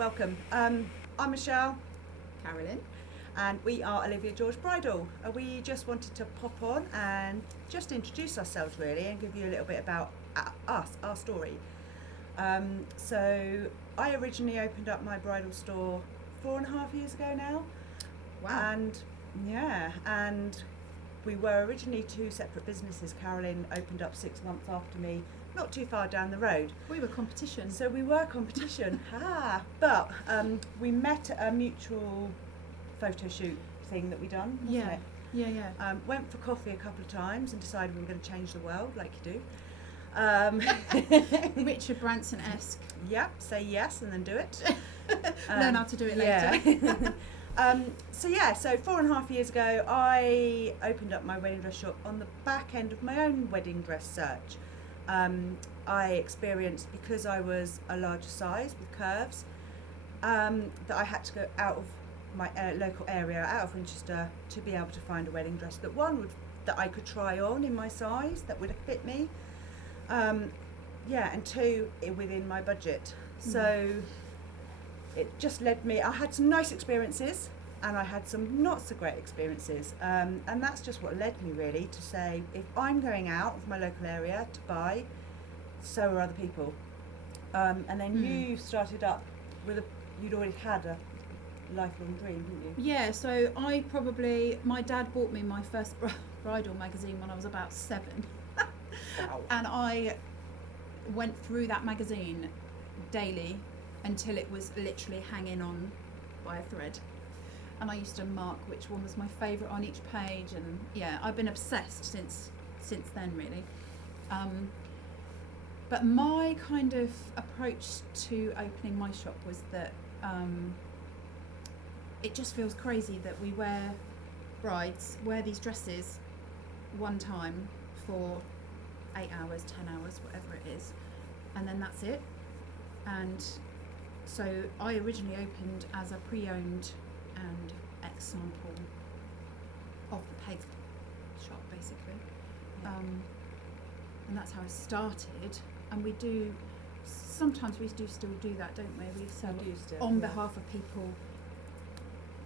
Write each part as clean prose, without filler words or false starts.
welcome. I'm Michelle, Carolyn. and we are Olivia George Bridal. We just wanted to pop on and just introduce ourselves really and give you a little bit about us, our story. So I originally opened up my bridal store 4.5 years ago now. Wow. And we were originally two separate businesses. Carolyn opened up 6 months after me, not too far down the road. We were competition. So we were competition. But we met at a mutual photo shoot thing that we done, wasn't it? Yeah. Went for coffee a couple of times and decided we were going to change the world, like you do. Richard Branson-esque. Yep, say yes and then do it. Learn how to do it later. Yeah. So 4.5 years ago, I opened up my wedding dress shop on the back end of my own wedding dress search. I experienced, because I was a larger size with curves, that I had to go out of my local area, out of Winchester, to be able to find a wedding dress that I could try on in my size, that would fit me. And two, within my budget. So it just led me, I had some nice experiences and I had some not so great experiences, and that's just what led me really to say, if I'm going out of my local area to buy, so are other people. And then you started up with you'd already had a lifelong dream, didn't you? Yeah, so my dad bought me my first bridal magazine when I was about 7. Wow. And I went through that magazine daily until it was literally hanging on by a thread. And I used to mark which one was my favourite on each page, and yeah, I've been obsessed since then really. But my kind of approach to opening my shop was that it just feels crazy that brides wear these dresses one time for 8 hours, 10 hours, whatever it is, and then that's it. And so I originally opened as a pre-owned and example of the paid shop, basically. Yeah. And that's how I started. And sometimes we do still do that, don't we? We sell on behalf of people,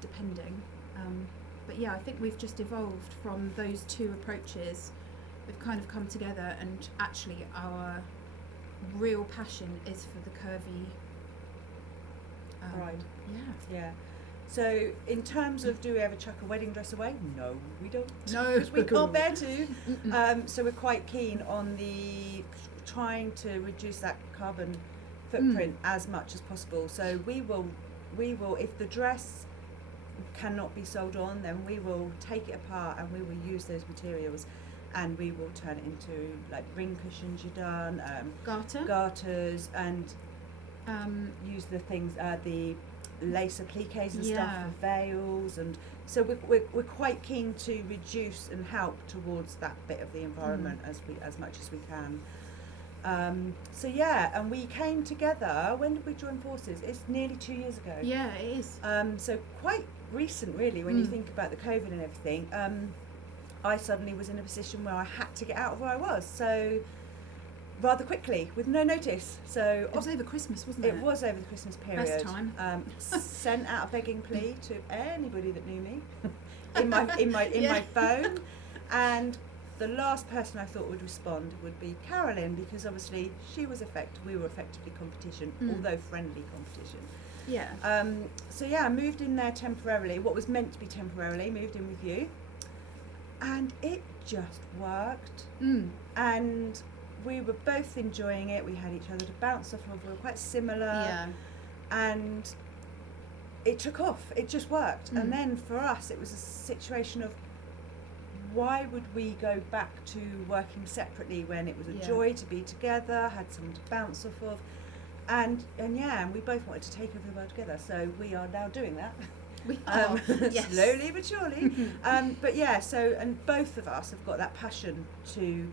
depending. But yeah, I think we've just evolved from those two approaches. We've kind of come together, and actually our real passion is for the curvy Bride. Yeah. So in terms of, do we ever chuck a wedding dress away? No, we don't. No. We can't bear to. So we're quite keen on trying to reduce that carbon footprint as much as possible. So we will, if the dress cannot be sold on, then we will take it apart and we will use those materials, and we will turn it into like ring cushions you've done, garters, and use the things, the lace appliques and stuff, and veils, and so we're quite keen to reduce and help towards that bit of the environment as much as we can. And we came together. When did we join forces? It's nearly 2 years ago. Yeah, it is. So quite recent, really, when you think about the COVID and everything. I suddenly was in a position where I had to get out of where I was, so rather quickly, with no notice. So it was over Christmas, wasn't it? It was over the Christmas period. Best time. Sent out a begging plea to anybody that knew me in my phone, and the last person I thought would respond would be Carolyn, because obviously we were effectively competition, although friendly competition. Yeah. I moved in there temporarily. What was meant to be temporarily, moved in with you, and it just worked. And we were both enjoying it. We had each other to bounce off of. We were quite similar. Yeah. And it took off. It just worked. And then for us, it was a situation of, why would we go back to working separately when it was a joy to be together, had someone to bounce off of, and we both wanted to take over the world together. So we are now doing that. We are, yes. Slowly but surely. And both of us have got that passion to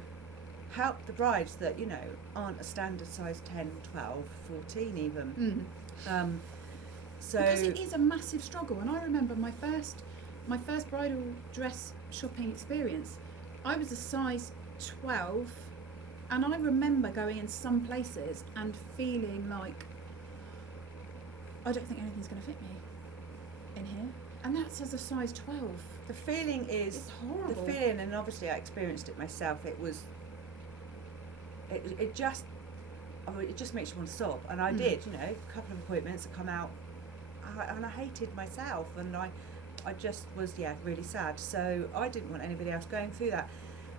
help the brides that, aren't a standard size 10, 12, 14 even. Because it is a massive struggle, and I remember my first bridal dress shopping experience, I was a size 12, and I remember going in some places and feeling like I don't think anything's going to fit me in here. And that's as a size 12. The feeling is, It's horrible. the feeling, and obviously I experienced it myself, it just makes you want to sob. And I did, you know, a couple of appointments, I come out, and I hated myself, and I just was, really sad. So I didn't want anybody else going through that.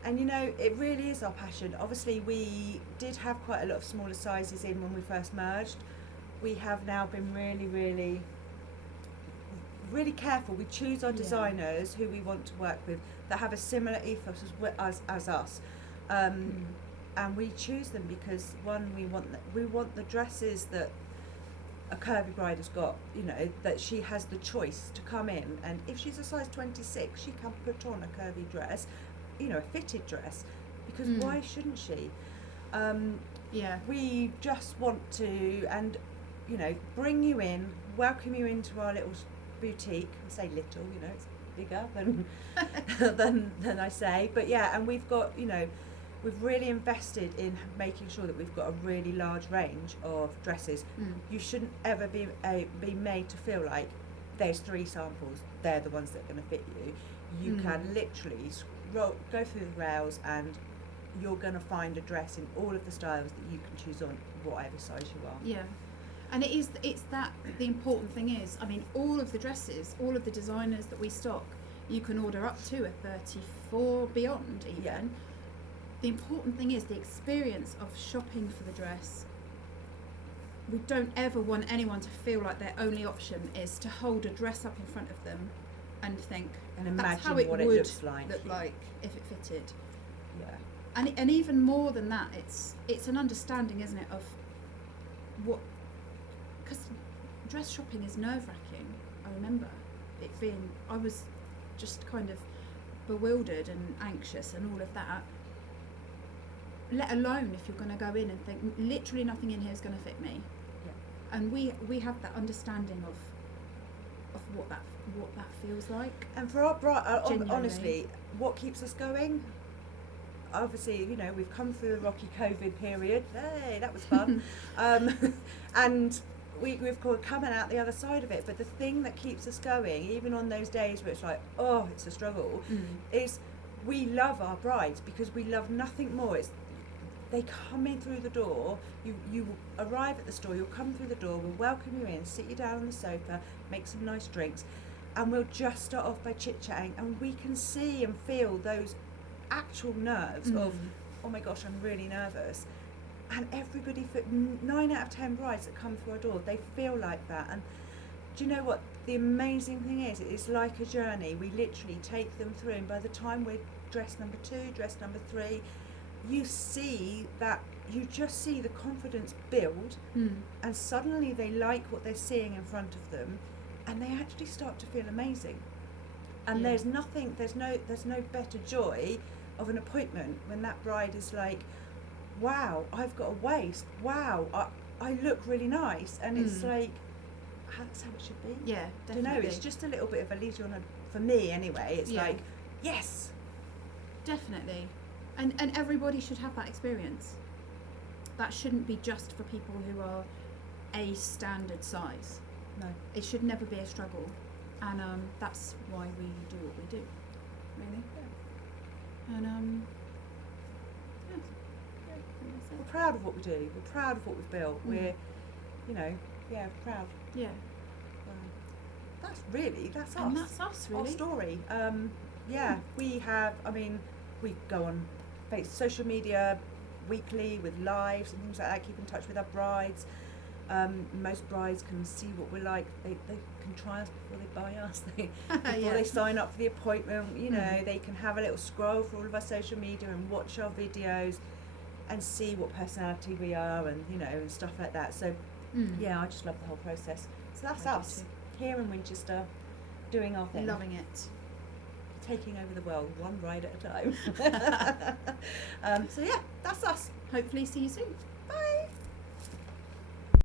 And you know, it really is our passion. Obviously we did have quite a lot of smaller sizes in when we first merged. We have now been really careful. We choose our designers who we want to work with that have a similar ethos as us. And we choose them because, one, we want the dresses that a curvy bride has got, you know, that she has the choice to come in, and if she's a size 26, she can put on a curvy dress, you know, a fitted dress, because why shouldn't she? We just want to, and you know, bring you in, welcome you into our little boutique. I say little, you know, it's bigger than I say, but yeah, and we've got, you know, we've really invested in making sure that we've got a really large range of dresses. You shouldn't ever be made to feel like there's 3 samples, they're the ones that are going to fit you. You can literally go through the rails, and you're going to find a dress in all of the styles that you can choose on whatever size you are. Yeah. And it's that the important thing is, I mean, all of the dresses, all of the designers that we stock, you can order up to a 34 beyond even. Yeah. The important thing is the experience of shopping for the dress. We don't ever want anyone to feel like their only option is to hold a dress up in front of them and think, And that's imagine how it what would it looks like. look like if it fitted. Yeah. And even more than that, it's an understanding, isn't it, of what, because dress shopping is nerve-wracking. I remember it being, I was just kind of bewildered and anxious and all of that, let alone if you're going to go in and think literally nothing in here is going to fit me. Yeah. And we have that understanding of what that feels like. And for our bride, Genuinely. honestly, what keeps us going? Obviously, you know, we've come through the rocky COVID period. Hey, that was fun. And we've coming out the other side of it. But the thing that keeps us going, even on those days where it's like, oh, it's a struggle, is we love our brides, because we love nothing more. It's they come in through the door, you arrive at the store, you'll come through the door, we'll welcome you in, sit you down on the sofa, make some nice drinks, and we'll just start off by chit-chatting, and we can see and feel those actual nerves of, oh my gosh, I'm really nervous. And everybody, 9 out of 10 brides that come through our door, they feel like that. And do you know what the amazing thing is? It's like a journey. We literally take them through, and by the time we're dress number 2, dress number 3, you see that, you just see the confidence build, and suddenly they like what they're seeing in front of them, and they actually start to feel amazing. And there's no better joy of an appointment when that bride is like, wow, I've got a waist, wow, I look really nice, and it's like, that's how it should be. Yeah, definitely. I don't know, it's just a little bit of a leisure for me anyway. It's like, yes, definitely. And everybody should have that experience. That shouldn't be just for people who are a standard size. no. It should never be a struggle, and that's why we do what we do, really. And I think that's We're it. proud of what we do. We're proud of what we've built. We're, you know, proud. Yeah, That's us. and that's us, Our really. story. We have, I mean, we go on social media weekly with lives and things like that, keep in touch with our brides. Most brides can see what we're like. They can try us before they buy us. Before they sign up for the appointment, you know, they can have a little scroll through all of our social media and watch our videos and see what personality we are, and you know, and stuff like that. So I just love the whole process. So that's I do us here in Winchester, doing our thing, Loving it. taking over the world one bride at a time. So yeah, that's us. Hopefully see you soon.